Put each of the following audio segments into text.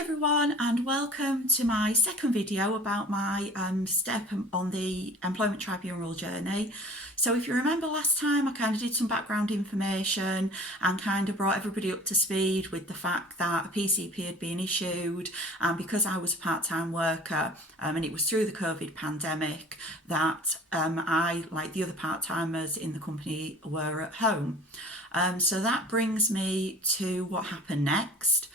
everyone, and welcome to my second video about my step on the employment tribunal journey. So if you remember last time, I kind of did some background information and kind of brought everybody up to speed with the fact that a PCP had been issued, and because I was a part-time worker and it was through the COVID pandemic that I, like the other part-timers in the company, were at home. So that brings me to what happened next.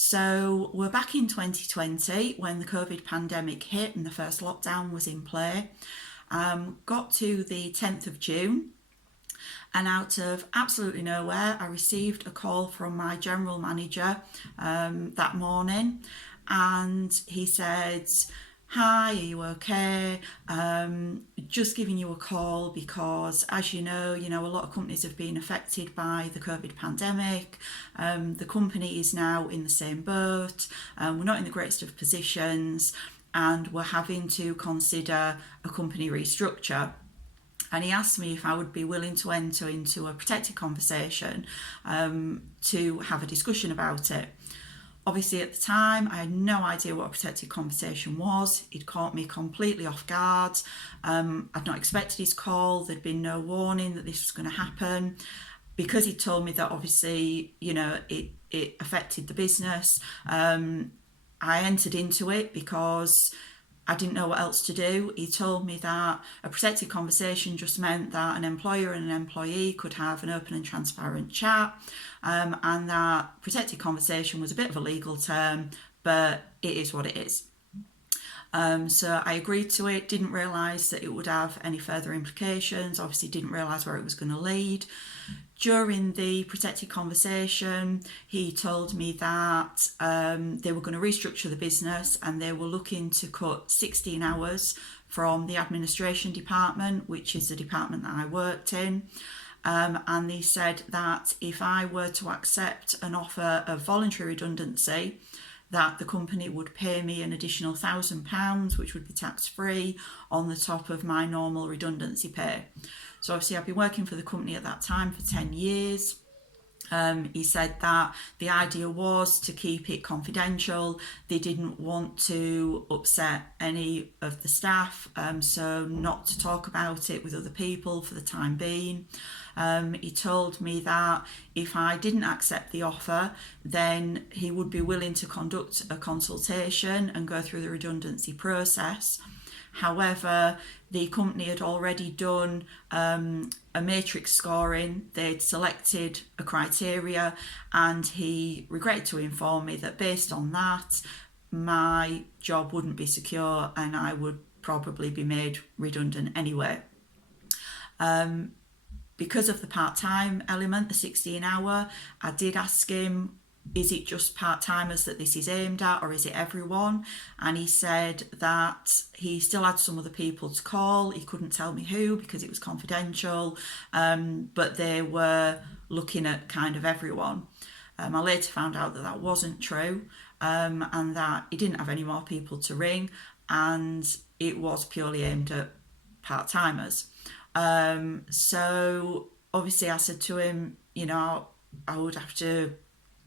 So we're back in 2020 when the COVID pandemic hit and the first lockdown was in play. Got to the 10th of June, and out of absolutely nowhere I received a call from my general manager that morning, and he said, "Hi, are you okay? Just giving you a call because, as you know, a lot of companies have been affected by the COVID pandemic. The company is now in the same boat. We're not in the greatest of positions, and we're having to consider a company restructure." And he asked me if I would be willing to enter into a protected conversation to have a discussion about it. Obviously, at the time, I had no idea what a protected conversation was. It caught me completely off guard. I'd not expected his call. There'd been no warning that this was going to happen. Because he told me that obviously, it affected the business, I entered into it because I didn't know what else to do. He told me that a protected conversation just meant that an employer and an employee could have an open and transparent chat, and that protected conversation was a bit of a legal term, but it is what it is. So I agreed to it, didn't realise that it would have any further implications, obviously didn't realise where it was going to lead. During the protected conversation, he told me that they were going to restructure the business and they were looking to cut 16 hours from the administration department, which is the department that I worked in. And they said that if I were to accept an offer of voluntary redundancy, that the company would pay me an additional £1,000, which would be tax-free, on the top of my normal redundancy pay. So obviously I've been working for the company at that time for 10 years. He said that the idea was to keep it confidential. They didn't want to upset any of the staff, so not to talk about it with other people for the time being. He told me that if I didn't accept the offer, then he would be willing to conduct a consultation and go through the redundancy process. However, the company had already done a matrix scoring. They'd selected a criteria, and he regretted to inform me that based on that, my job wouldn't be secure and I would probably be made redundant anyway. Because of the part-time element, the 16-hour, I did ask him, is it just part-timers that this is aimed at, or is it everyone? And he said that he still had some other people to call. He couldn't tell me who because it was confidential, but they were looking at kind of everyone. I later found out that that wasn't true, and that he didn't have any more people to ring, and it was purely aimed at part-timers. So obviously I said to him, I would have to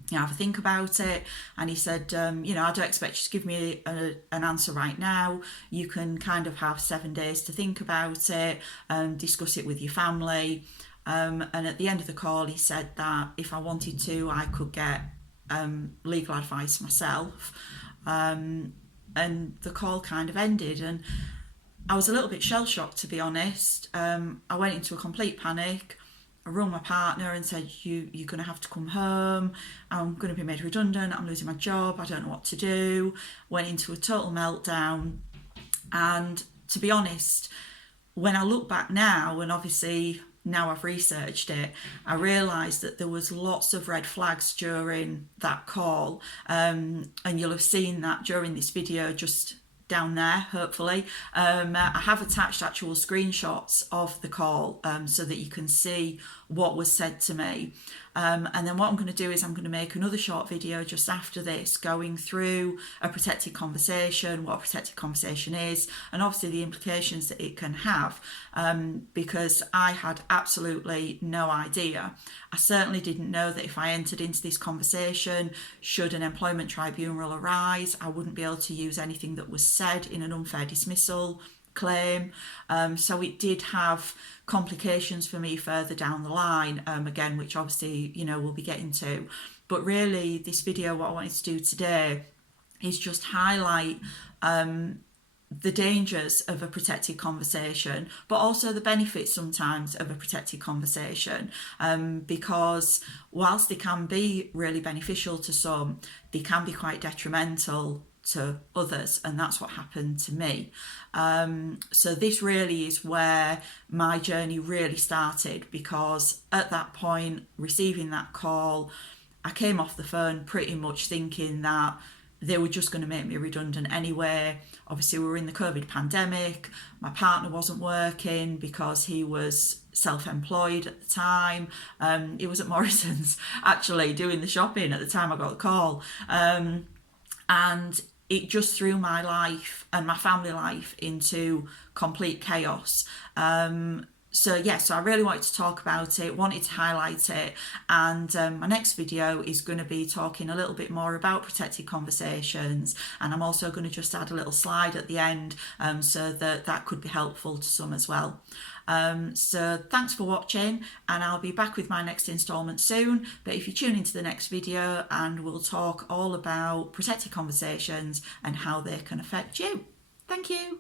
have a think about it, and he said, I don't expect you to give me an answer right now. You can kind of have 7 days to think about it and discuss it with your family. And at the end of the call, he said that if I wanted to, I could get legal advice myself. And the call kind of ended, and I was a little bit shell-shocked, to be honest. I went into a complete panic. I rang my partner and said, you're going to have to come home. I'm going to be made redundant. I'm losing my job. I don't know what to do. Went into a total meltdown. And to be honest, when I look back now, and obviously now I've researched it, I realised that there was lots of red flags during that call. And you'll have seen that during this video just down there, hopefully. I have attached actual screenshots of the call so that you can see what was said to me. And then what I'm going to do is I'm going to make another short video just after this, going through a protected conversation, what a protected conversation is, and obviously the implications that it can have, because I had absolutely no idea. I certainly didn't know that if I entered into this conversation, should an employment tribunal arise, I wouldn't be able to use anything that was said in an unfair dismissal claim. So it did have complications for me further down the line, again, which obviously, we'll be getting to. But really, this video, what I wanted to do today is just highlight the dangers of a protected conversation, but also the benefits sometimes of a protected conversation, because whilst they can be really beneficial to some, they can be quite detrimental to others, and that's what happened to me. So this really is where my journey really started, because at that point, receiving that call, I came off the phone pretty much thinking that they were just going to make me redundant anyway. Obviously, we were in the COVID pandemic. My partner wasn't working because he was self-employed at the time. He was at Morrison's actually doing the shopping at the time I got the call. And it just threw my life and my family life into complete chaos. So I really wanted to talk about it, wanted to highlight it, and my next video is going to be talking a little bit more about protected conversations, and I'm also going to just add a little slide at the end, so that could be helpful to some as well. So thanks for watching, and I'll be back with my next instalment soon, but if you tune into the next video, and we'll talk all about protected conversations and how they can affect you. Thank you.